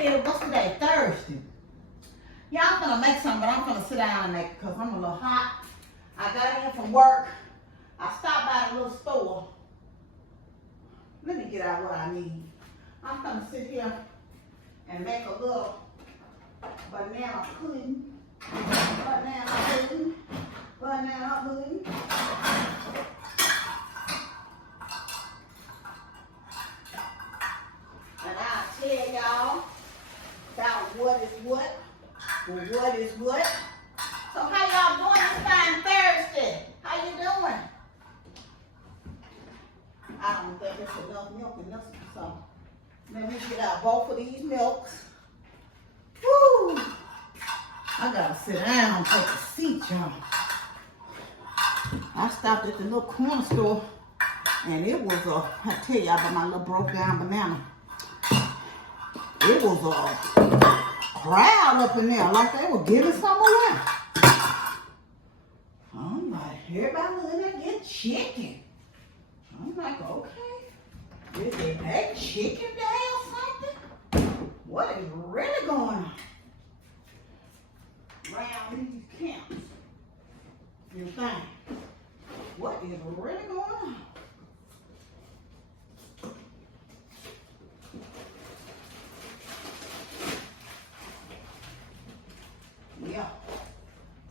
did, what's today? Thursday. Yeah, I'm gonna make something, but I'm gonna sit down and make it because I'm a little hot. I got in from work. I stopped by the little store. Let me get out what I need. I'm gonna sit here and make a little banana pudding. Banana pudding. Banana pudding. And I'll tell y'all about what is what. What is what. So how y'all doing this fine Thursday? How you doing? I don't think there's enough milk in this one, so let me get out both of these milks. Woo! I gotta sit down and take a seat, y'all. I stopped at the little corner store and it was I tell y'all about my little broke down banana. It was a crowd up in there like they were giving some away. I'm like, everybody was in there getting chicken. I'm like, okay. Is it a chicken day or something? What is really going on around these camps? You think? What is really going on? Yeah.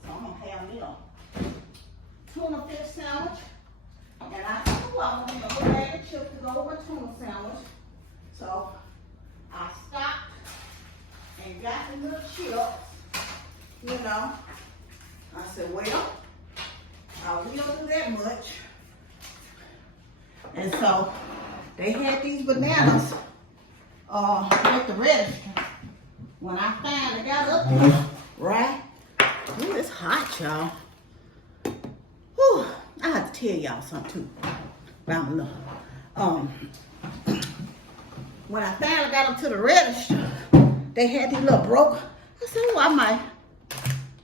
So I'm gonna have me a tuna fish sandwich. And I knew I wanted a little bag of chips to go with my tuna sandwich. So I stopped and got the little chips. You know. I said, well, we don't do that much. And so they had these bananas at the register. When I finally got up there, right? Ooh, it's hot, y'all. Whew. I have to tell y'all something too. About when I finally got them to the register, they had these little broke. I said, oh,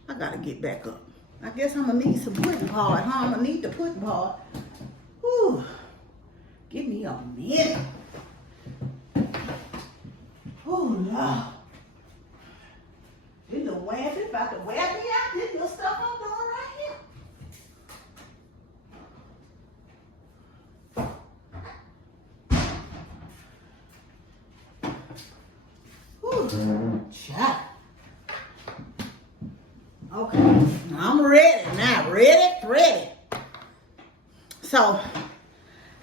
I gotta get back up. I guess I'm gonna need some pudding hard, huh? I'm gonna need the pudding hard. Whew. Give me a minute. Oh, Lord. This little wham is about to wear me out. This little stuff I'm doing right here. Whew. Shot. Okay, now I'm ready now. Ready. So,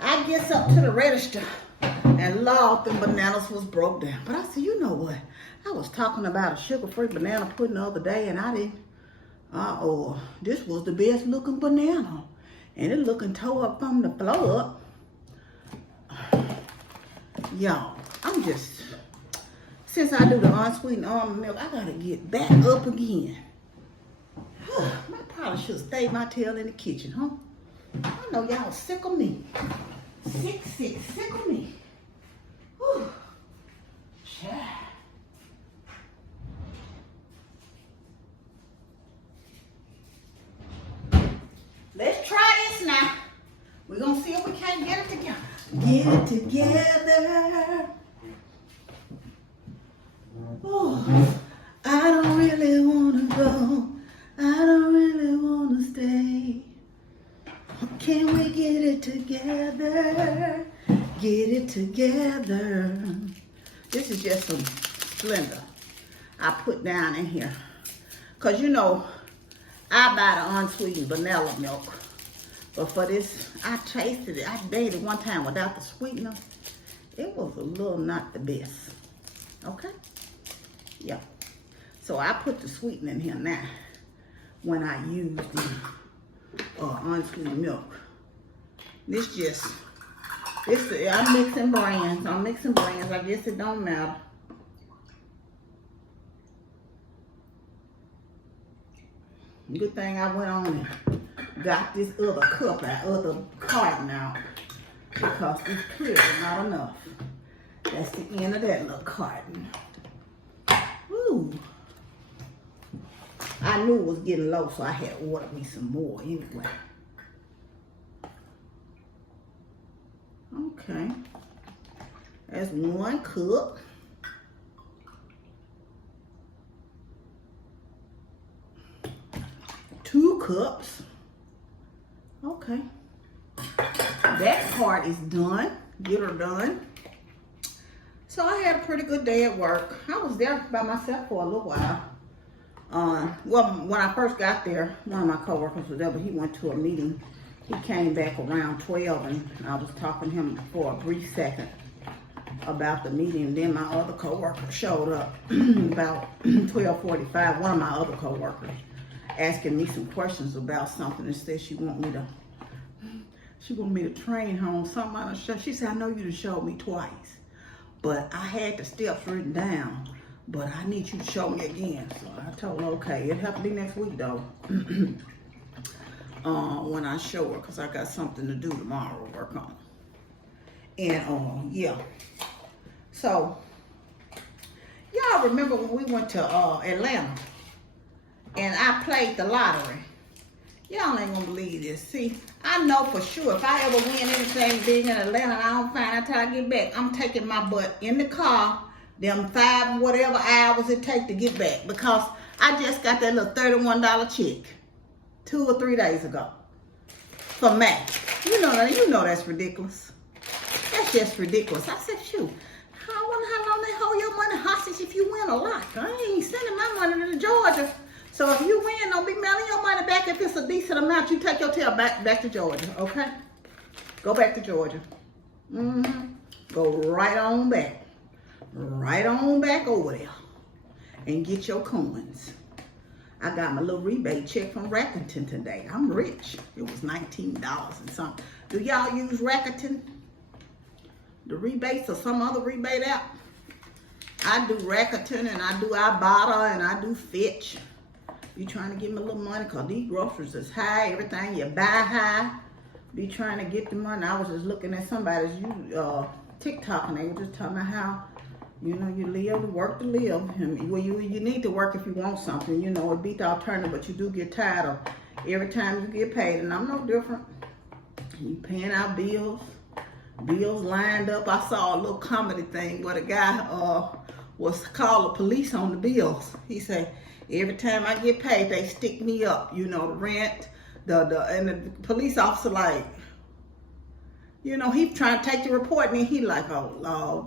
I gets up to the register and Lord, them bananas was broke down. But I said, you know what? I was talking about a sugar-free banana pudding the other day and I didn't, this was the best looking banana. And it looking tore up from the floor up. Y'all, I'm just, since I do the unsweetened almond milk, I gotta get back up again. I probably should have stayed my tail in the kitchen, huh? I know y'all sick of me. Sick of me. Whew. Child. Let's try this now. We're gonna see if we can't get it together. Get it together. Oh, I don't really wanna go. I don't really wanna stay. Can we get it together? Get it together. This is just some Splenda I put down in here. Cause you know, I buy the unsweetened vanilla milk. But for this, I tasted it. I made it one time without the sweetener. It was a little not the best. Okay? Yeah. So I put the sweetener in here now when I use the unsweetened milk. I'm mixing brands. I guess it don't matter. Good thing I went on and got this other cup out, other carton out, because this clear is not enough. That's the end of that little carton. Woo. I knew it was getting low, so I had ordered me some more anyway. Okay. That's one cup. cups. Okay. That part is done. Get her done. So I had a pretty good day at work. I was there by myself for a little while. Well, when I first got there, one of my coworkers was there, but he went to a meeting. He came back around 12, and I was talking to him for a brief second about the meeting. Then my other coworker showed up about 12:45. One of my other coworkers asking me some questions about something, and said she want me to train her on something on the show. She said, I know you done showed me twice, but I had the steps written down, but I need you to show me again. So I told her, okay, it'll have to be next week though. When I show her, because I got something to do tomorrow to work on. And yeah. So y'all remember when we went to Atlanta and I played the lottery? Y'all ain't gonna believe this. See, I know for sure if I ever win anything big in Atlanta and I don't find out till I get back, I'm taking my butt in the car, them 5 whatever hours it take to get back, because I just got that little $31 check 2 or 3 days ago for Mac. You know that's ridiculous. That's just ridiculous. I said, shoot, I wonder how long they hold your money hostage if you win a lot. I ain't sending my money to Georgia. So if you win, don't be mailing your money back. If it's a decent amount, you take your tail back to Georgia, okay? Go back to Georgia. Go right on back. Right on back over there and get your coins. I got my little rebate check from Rakuten today. I'm rich. It was $19 and something. Do y'all use Rakuten? The rebates or some other rebate app? I do Rakuten and I do Ibotta and I do Fitch. You trying to give me a little money because these groceries is high. Everything you buy high. Be trying to get the money. I was just looking at somebody's TikTok and they were just talking about how, you live to work to live. And well, you need to work if you want something. It beat the alternative, but you do get tired of every time you get paid. And I'm no different. You paying out bills lined up. I saw a little comedy thing where the guy was called the police on the bills. He said, every time I get paid, they stick me up. The rent, and the police officer like, he trying to take the report, and then he like, oh Lord.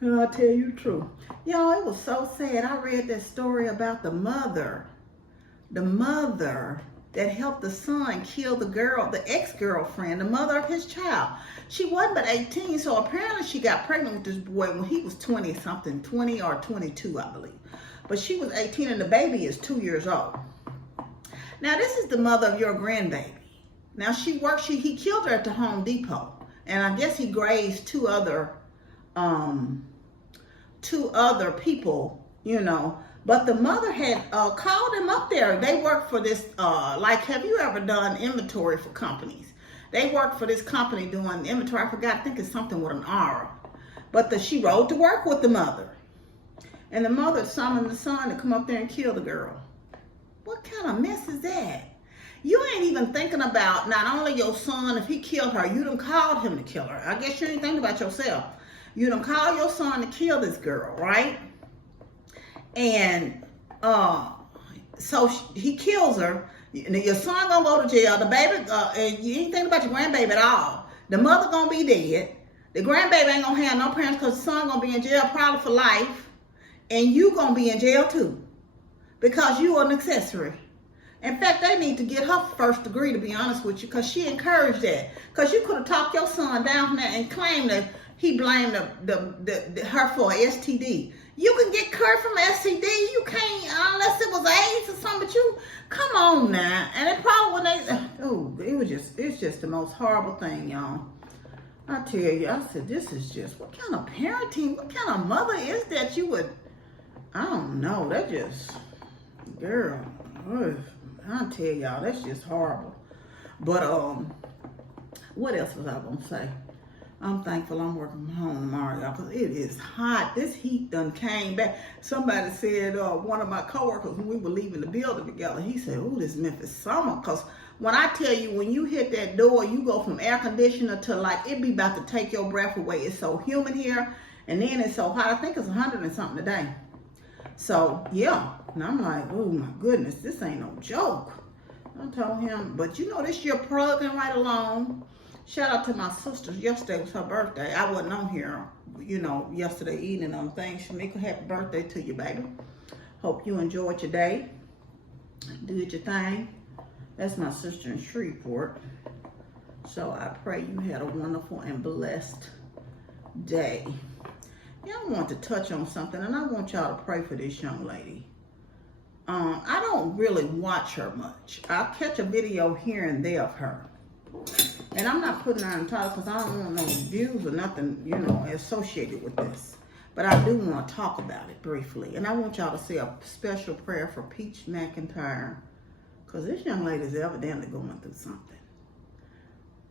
And I'll tell you the truth. Y'all, it was so sad. I read that story about the mother that helped the son kill the ex-girlfriend, the mother of his child. She wasn't but 18, so apparently she got pregnant with this boy when he was 20-something, 20 or 22, I believe. But she was 18 and the baby is 2 years old. Now, this is the mother of your grandbaby. Now, he killed her at the Home Depot. And I guess he grazed two other people, But the mother had called him up there. They work for this, have you ever done inventory for companies? They work for this company doing inventory. I forgot, I think it's something with an R. But she rode to work with the mother. And the mother summoned the son to come up there and kill the girl. What kind of mess is that? You ain't even thinking about not only your son, if he killed her, you done called him to kill her. I guess you ain't thinking about yourself. You done called your son to kill this girl, right? And so he kills her. Your son gonna go to jail. The baby, and you ain't thinking about your grandbaby at all. The mother gonna be dead. The grandbaby ain't gonna have no parents because the son gonna be in jail probably for life. And you gonna be in jail too. Because you are an accessory. In fact, they need to get her first degree, to be honest with you, because she encouraged that. Because you could have talked your son down from that and claimed that he blamed her for a STD. You can get cured from STD. You can't, unless it was AIDS or something. But you, come on now. And it probably it's just the most horrible thing, y'all. I tell you, I said, this is just, what kind of parenting, what kind of mother is that you would, I don't know. That just, girl, I'll tell y'all, that's just horrible. But what else was I gonna say? I'm thankful I'm working from home tomorrow, y'all, because it is hot. This heat done came back. Somebody said, one of my coworkers, when we were leaving the building together, he said, oh, this Memphis summer. Because when I tell you, when you hit that door, you go from air conditioner to like, it be about to take your breath away. It's so humid here, and then it's so hot. I think it's 100 and something today. So, yeah. And I'm like, oh, my goodness, this ain't no joke. I told him, but you know this year plugging right along. Shout out to my sister. Yesterday was her birthday. I wasn't on here, you know, yesterday evening on things. Shamika, happy birthday to you, baby. Hope you enjoyed your day. Did your thing. That's my sister in Shreveport. So I pray you had a wonderful and blessed day. Yeah, I want to touch on something, and I want y'all to pray for this young lady. I don't really watch her much. I'll catch a video here and there of her. And I'm not putting her in title because I don't want no views or nothing, you know, associated with this. But I do want to talk about it briefly. And I want y'all to say a special prayer for Peach McIntyre. Because this young lady is evidently going through something.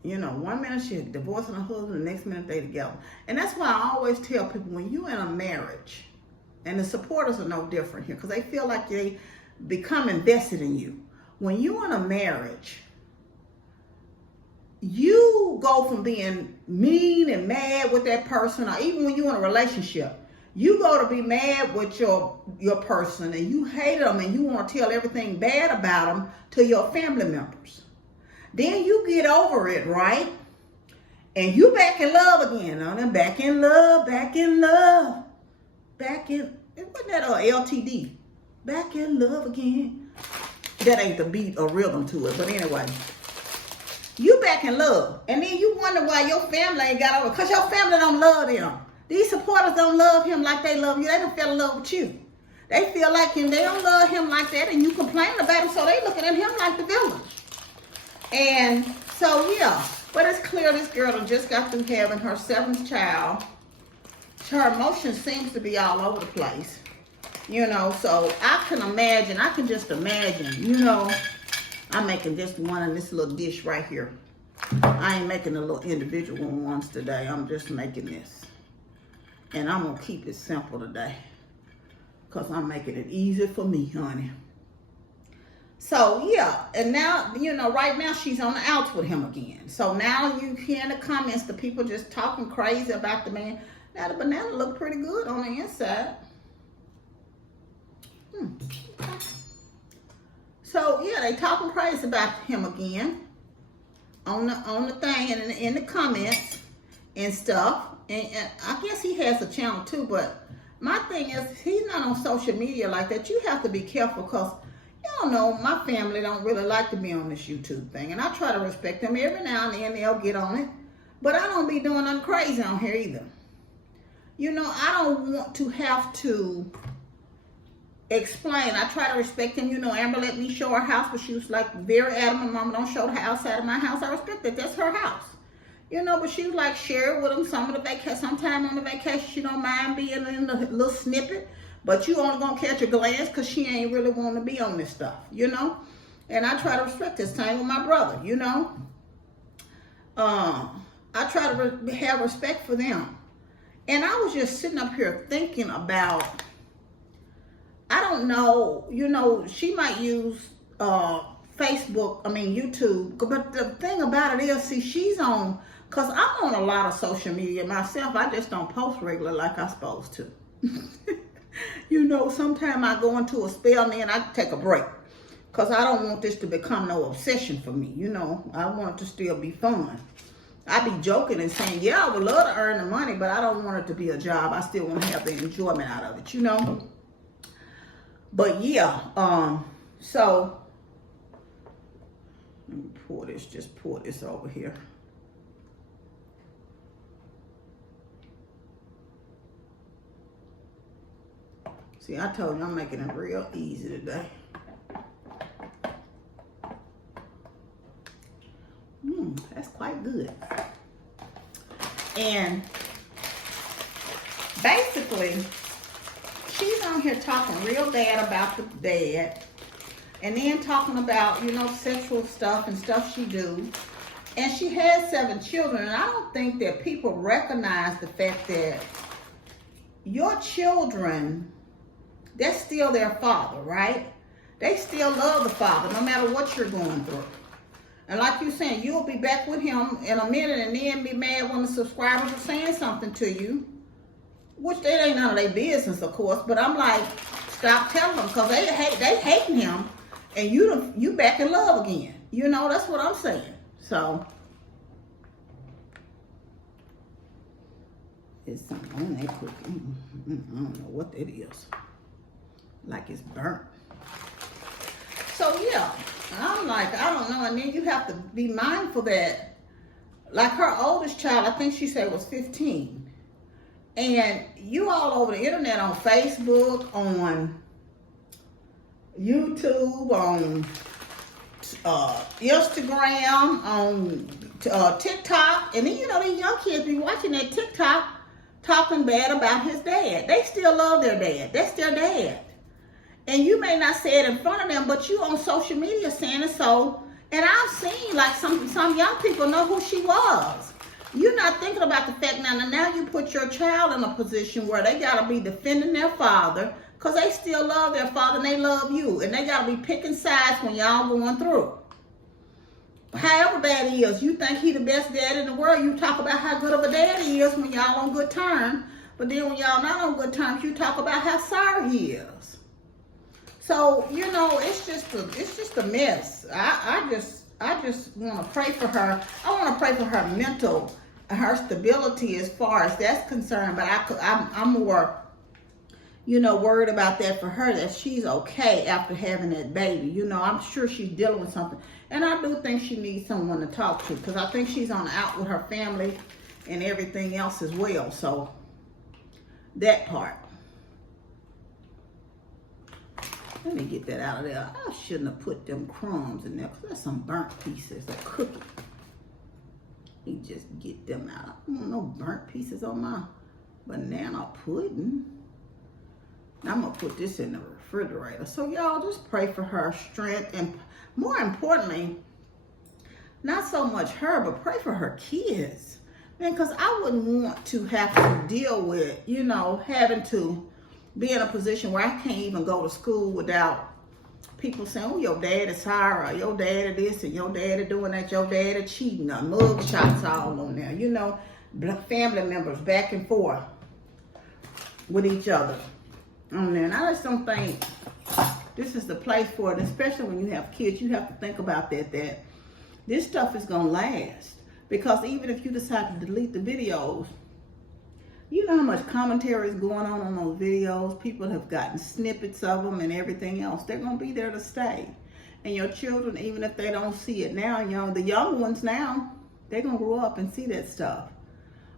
You know, one minute she's divorcing her husband, the next minute they together. And that's why I always tell people, when you're in a marriage, and the supporters are no different here, because they feel like they become invested in you. When you're in a marriage, you go from being mean and mad with that person, or even when you're in a relationship, you go to be mad with your person, and you hate them, and you want to tell everything bad about them to your family members. Then you get over it, right? And you back in love again, and back in love, back in love, back in, wasn't that LTD? Back in love again. That ain't the beat or rhythm to it, but anyway. You back in love. And then you wonder why your family ain't got over, because your family don't love him. These supporters don't love him like they love you. They don't feel in love with you. They feel like him, they don't love him like that, and you complain about him, so they looking at him like the villain. And so, yeah, but it's clear this girl just got through having her 7th child. Her emotions seems to be all over the place, you know, so I can just imagine, you know, I'm making just one in this little dish right here. I ain't making the little individual ones today. I'm just making this. And I'm going to keep it simple today, because I'm making it easy for me, honey. So, yeah, and now, you know, right now she's on the outs with him again. So now you hear in the comments the people just talking crazy about the man. Now the banana look pretty good on the inside. Okay. So, yeah, they talking crazy about him again on the thing and in the comments and stuff. And I guess he has a channel too, but my thing is he's not on social media like that. You have to be careful, because y'all know my family don't really like to be on this YouTube thing, and I try to respect them. Every now and then they'll get on it, but I don't be doing nothing crazy on here either. You know, I don't want to have to explain. I try to respect him. You know, Amber let me show her house, but she was like very adamant, Mama, don't show the outside of my house. I respect that. That's her house. You know, but she was like, share it with them. Sometime on the vacation, she don't mind being in the little snippet. But you only gonna catch a glance because she ain't really want to be on this stuff, you know? And I try to respect this. Same with my brother, you know? I try to have respect for them. And I was just sitting up here thinking about, I don't know, you know, she might use YouTube. But the thing about it is, see, she's on, because I'm on a lot of social media myself. I just don't post regular like I'm supposed to. You know, sometimes I go into a spell and then I take a break, because I don't want this to become no obsession for me. You know, I want it to still be fun. I be joking and saying, yeah, I would love to earn the money, but I don't want it to be a job. I still want to have the enjoyment out of it, you know. But yeah, so let me pour this, just pour this over here. See, I told you I'm making it real easy today. That's quite good. And basically, she's on here talking real bad about the dad, and then talking about, you know, sexual stuff and stuff she do. And she has 7 children, and I don't think that people recognize the fact that your children, that's still their father, right? They still love the father no matter what you're going through. And like you're saying, you'll be back with him in a minute and then be mad when the subscribers are saying something to you, which they ain't none of their business, of course. But I'm like, stop telling them, because they hating him. and you back in love again. You know, that's what I'm saying. So it's something on that cookie. I don't know what that is. Like it's burnt. So yeah, I'm like, I don't know. And then you have to be mindful that, like her oldest child, I think she said was 15. And you all over the internet, on Facebook, on YouTube, on Instagram, on TikTok. And then, you know, these young kids be watching that TikTok talking bad about his dad. They still love their dad. That's their dad. And you may not say it in front of them, but you on social media saying it. So, and I've seen like some young people know who she was. You're not thinking about the fact now you put your child in a position where they got to be defending their father, because they still love their father and they love you. And they got to be picking sides when y'all going through. However bad he is, you think he the best dad in the world. You talk about how good of a dad he is when y'all on good terms. But then when y'all not on good terms, you talk about how sorry he is. So, you know, it's just a mess. I just want to pray for her. I want to pray for her mental, her stability as far as that's concerned. But I'm more, you know, worried about that for her, that she's okay after having that baby. You know, I'm sure she's dealing with something. And I do think she needs someone to talk to, because I think she's on out with her family and everything else as well. So that part. Let me get that out of there. I shouldn't have put them crumbs in there, because that's some burnt pieces of cookie. You just get them out. I don't want no burnt pieces on my banana pudding. I'm going to put this in the refrigerator. So y'all just pray for her strength. And more importantly, not so much her, but pray for her kids. Man, because I wouldn't want to have to deal with, you know, having to be in a position where I can't even go to school without people saying, oh, your dad is higher, or your dad is this, and your dad is doing that, your dad is cheating, or mug shots all on there. You know, family members back and forth with each other on there. And I just don't think this is the place for it, especially when you have kids. You have to think about that this stuff is going to last. Because even if you decide to delete the videos, you know how much commentary is going on those videos. People have gotten snippets of them and everything else. They're going to be there to stay. And your children, even if they don't see it now, you know, the young ones now, they're going to grow up and see that stuff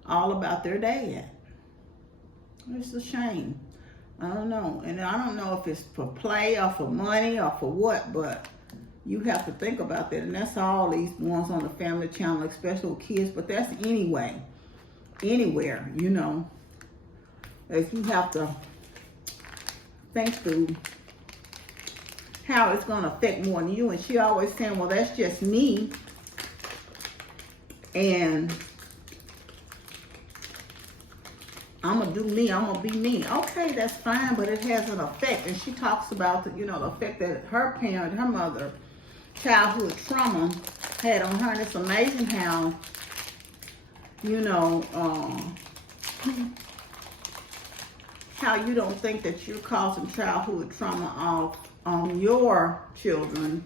all about their dad. It's a shame. I don't know. And I don't know if it's for play or for money or for what, but you have to think about that. And that's all these ones on the family channel, especially with kids. But that's anyway. Anywhere, you know, as you have to think through how it's going to affect more than you. And she always saying, well, that's just me, and I'm going to do me, I'm going to be me. Okay, that's fine, but it has an effect. And she talks about the, you know, the effect that her parent, her mother, childhood trauma had on her. And it's amazing how, you know, how you don't think that you're causing childhood trauma on your children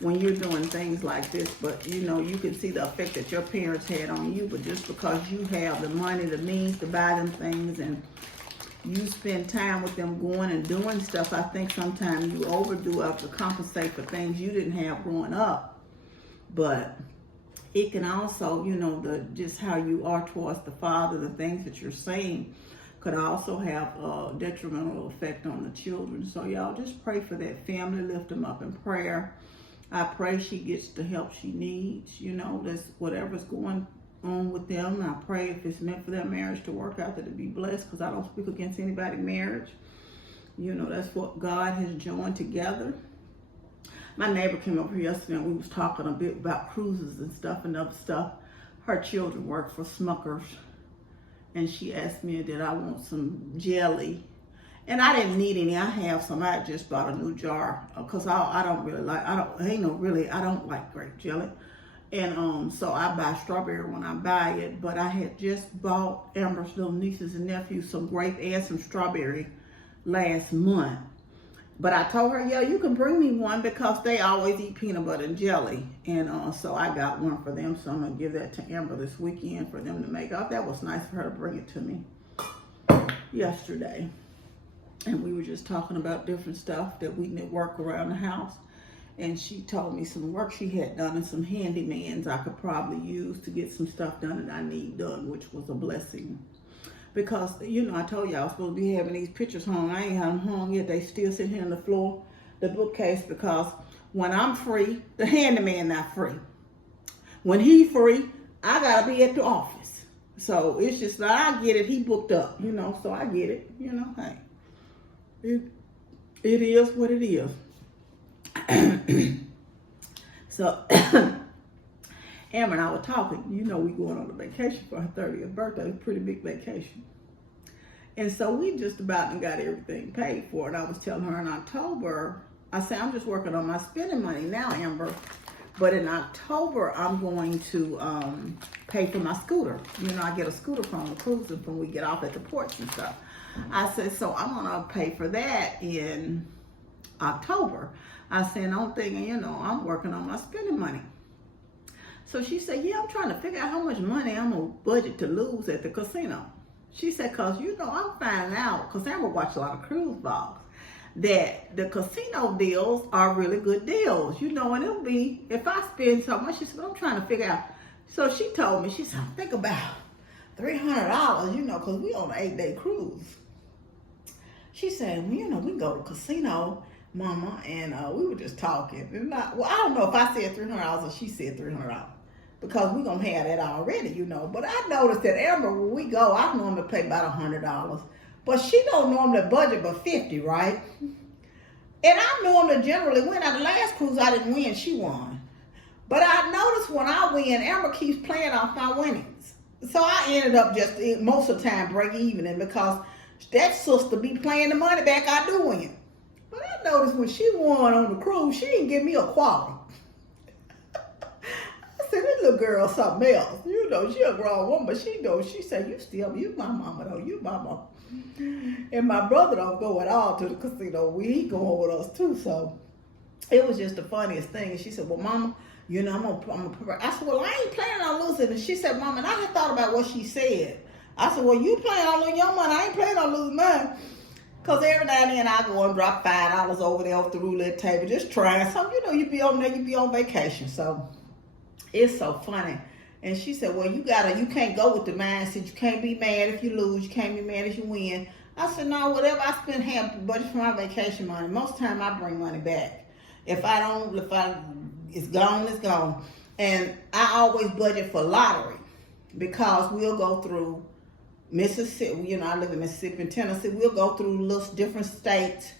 when you're doing things like this. But, you know, you can see the effect that your parents had on you. But just because you have the money, the means to buy them things, and you spend time with them going and doing stuff, I think sometimes you overdo it to compensate for things you didn't have growing up. But it can also, you know, just how you are towards the father, the things that you're saying could also have a detrimental effect on the children. So y'all just pray for that family, lift them up in prayer. I pray she gets the help she needs, you know, that's whatever's going on with them. I pray if it's meant for their marriage to work out, that it be blessed, because I don't speak against anybody's marriage. You know, that's what God has joined together. My neighbor came over here yesterday and we was talking a bit about cruises and stuff and other stuff. Her children work for Smuckers. And she asked me, did I want some jelly? And I didn't need any. I have some. I just bought a new jar. Because I don't really like, I don't like grape jelly. And so I buy strawberry when I buy it. But I had just bought Amber's little nieces and nephews some grape and some strawberry last month. But I told her, yeah, you can bring me one because they always eat peanut butter and jelly. And so I got one for them. So I'm going to give that to Amber this weekend for them to make. Oh, that was nice for her to bring it to me yesterday. And we were just talking about different stuff that we need work around the house. And she told me some work she had done and some handymans I could probably use to get some stuff done that I need done, which was a blessing. Because, you know, I told you I was supposed to be having these pictures hung. I ain't had them hung yet. They still sitting here on the floor, the bookcase, because when I'm free, the handyman not free. When he free, I got to be at the office. So it's just like, I get it. He booked up, you know, so I get it. You know, hey, it is what it is. So, Amber and I were talking. You know, we going on a vacation for her 30th birthday. A pretty big vacation. And so we just about got everything paid for. And I was telling her in October, I said, I'm just working on my spending money now, Amber. But in October, I'm going to pay for my scooter. You know, I get a scooter from the cruising when we get off at the ports and stuff. I said, so I'm going to pay for that in October. I said, I'm thinking, you know, I'm working on my spending money. So she said, yeah, I'm trying to figure out how much money I'm going to budget to lose at the casino. She said, because, you know, I'm finding out, because Amber watched a lot of cruise vlogs, that the casino deals are really good deals, you know, and it'll be, if I spend so much, she said, I'm trying to figure out. So she told me, she said, think about $300, you know, because we on an 8-day cruise. She said, well, you know, we go to casino, Mama, and we were just talking. And I don't know if I said $300 or she said $300 because we're going to have that already, you know. But I noticed that Amber, when we go, I normally pay about $100. But she don't normally budget but $50, right? And I normally generally win. At the last cruise, I didn't win. She won. But I noticed when I win, Amber keeps playing off my winnings. So I ended up just, most of the time, break even. And because that sister be playing the money back, I do win. But I noticed when she won on the cruise, she didn't give me a quarter. I said, this little girl something else. You know, she a grown woman, but she knows. She said, you my mama though, you my mama. And my brother don't go at all to the casino. He going with us too. So it was just the funniest thing. And she said, well, Mama, you know, I'm gonna. I said, well, I ain't planning on losing. And she said, Mama, and I had thought about what she said. I said, well, you planning on losing your money. I ain't planning on losing mine. Because every now and then I go and drop $5 over there off the roulette table, just trying something. You know, you be on there, you be on vacation. So it's so funny. And she said, well, you can't go with the mindset. You can't be mad if you lose. You can't be mad if you win. I said, no, whatever I spend half the budget for my vacation money. Most of the time I bring money back. It's gone, it's gone. And I always budget for lottery because we'll go through Mississippi, you know, I live in Mississippi and Tennessee. We'll go through little different states,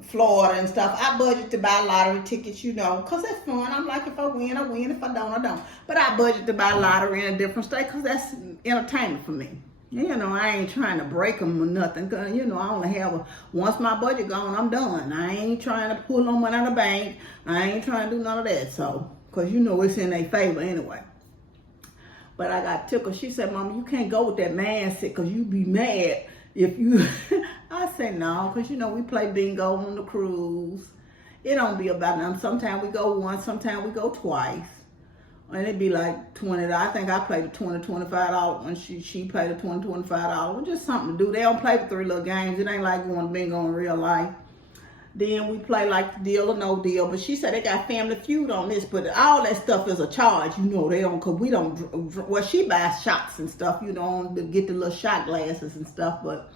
Florida and stuff. I budget to buy lottery tickets, you know, because that's fun. I'm like, if I win, I win. If I don't, I don't. But I budget to buy lottery in a different state because that's entertainment for me. You know, I ain't trying to break them or nothing. Cause, you know, I only have once my budget gone, I'm done. I ain't trying to pull no money out of the bank. I ain't trying to do none of that. So, because, you know, it's in their favor anyway. But I got tickled. She said, Mama, you can't go with that mindset because you be mad if you... I said, no, because, you know, we play bingo on the cruise. It don't be about nothing. Sometimes we go once, sometimes we go twice. And it'd be like $20. I think I played the $20, $25 when she played the $20, $25. Just something to do. They don't play the 3 little games. It ain't like going bingo in real life. Then we play like Deal or No Deal. But she said they got Family Feud on this. But all that stuff is a charge. You know, they don't, because we don't, well, she buys shots and stuff, you know, to get the little shot glasses and stuff. But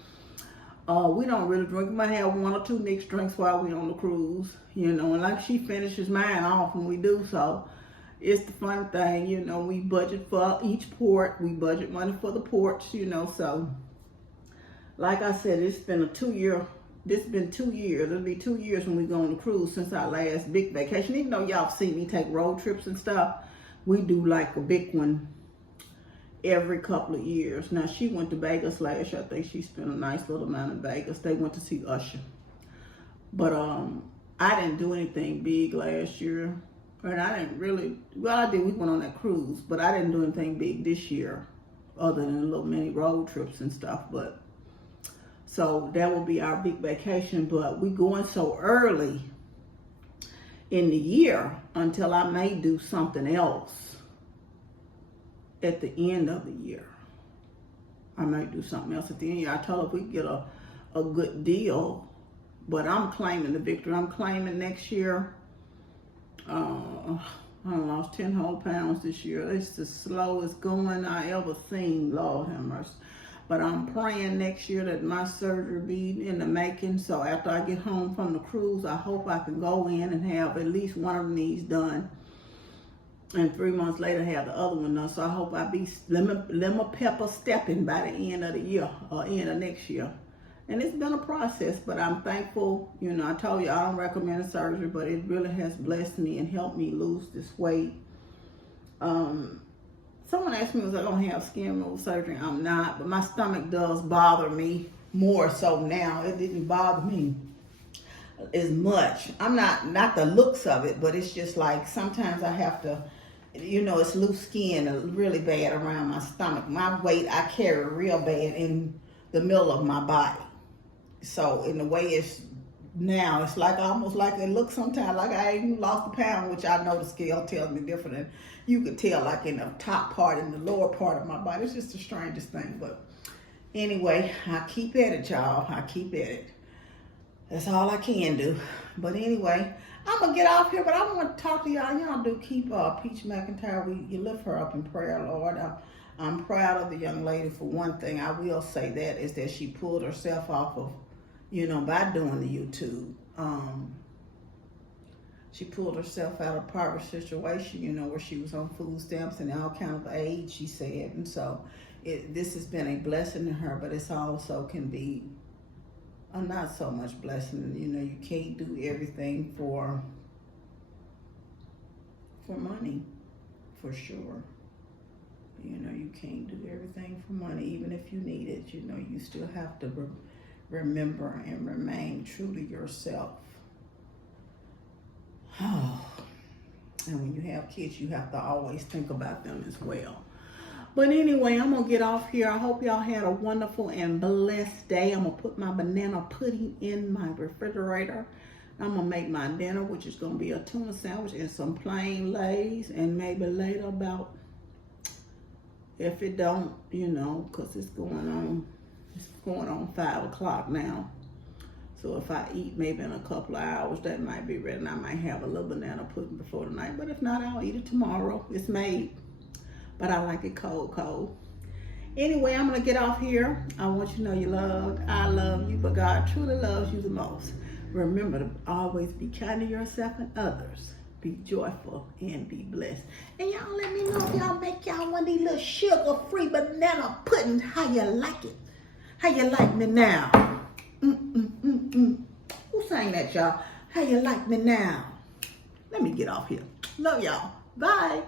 we don't really drink. We might have 1 or 2 mixed drinks while we on the cruise, you know. And like she finishes mine off when we do so. It's the fun thing, you know. We budget for each port. We budget money for the ports, you know. So, like I said, it's been a 2-year. This has been 2 years. It'll be 2 years when we go on the cruise since our last big vacation. Even though y'all see me take road trips and stuff, we do like a big one every couple of years. Now, she went to Vegas last year. I think she spent a nice little amount in Vegas. They went to see Usher. But I didn't do anything big last year. And I didn't really, well, I did. We went on that cruise. But I didn't do anything big this year other than little mini road trips and stuff. But So that will be our big vacation, but we're going so early in the year until I may do something else at the end of the year. I might do something else at the end of the year. I told her if we get a good deal, but I'm claiming the victory. I'm claiming next year. I lost 10 whole pounds this year. It's the slowest going I ever seen, Lord have mercy. But I'm praying next year that my surgery be in the making. So after I get home from the cruise, I hope I can go in and have at least one of these done. And 3 months later, have the other one done. So I hope I be lemon pepper stepping by the end of the year or end of next year. And it's been a process, but I'm thankful. You know, I told you I don't recommend surgery, but it really has blessed me and helped me lose this weight. Someone asked me, was I going to have skin removal surgery? I'm not, but my stomach does bother me more so now. It didn't bother me as much. I'm not the looks of it, but it's just like sometimes I have to, you know, it's loose skin really bad around my stomach. My weight I carry real bad in the middle of my body. So in the way it's now, it's like almost like it looks sometimes like I ain't lost a pound, which I know the scale tells me different. And you could tell like in the top part and the lower part of my body. It's just the strangest thing. But anyway, I keep at it, y'all. I keep at it. That's all I can do. But anyway, I'm going to get off here, but I want to talk to y'all. Y'all do keep Peach McIntyre. You lift her up in prayer, Lord. I'm proud of the young lady. For one thing, I will say that is that she pulled herself off of, you know, by doing the YouTube. She pulled herself out of a poverty situation, you know, where she was on food stamps and all kind of aid, she said. And so this has been a blessing to her, but it's also can be a not so much blessing. You know, you can't do everything for money, for sure. You know, you can't do everything for money, even if you need it. You know, you still have to remember and remain true to yourself. Oh. And when you have kids, you have to always think about them as well. But anyway, I'm going to get off here. I hope y'all had a wonderful and blessed day. I'm going to put my banana pudding in my refrigerator. I'm going to make my dinner, which is going to be a tuna sandwich and some plain Lay's. And maybe later about, if it don't, you know, because it's going on 5 o'clock now. So if I eat maybe in a couple of hours, that might be ready. And I might have a little banana pudding before the night. But if not, I'll eat it tomorrow. It's made. But I like it cold. Anyway, I'm going to get off here. I want you to know you're loved. I love you, but God truly loves you the most. Remember to always be kind to yourself and others. Be joyful and be blessed. And y'all let me know if y'all make y'all one of these little sugar-free banana puddings. How you like it? How you like me now? Who sang that, y'all? How you like me now? Let me get off here. Love y'all. Bye.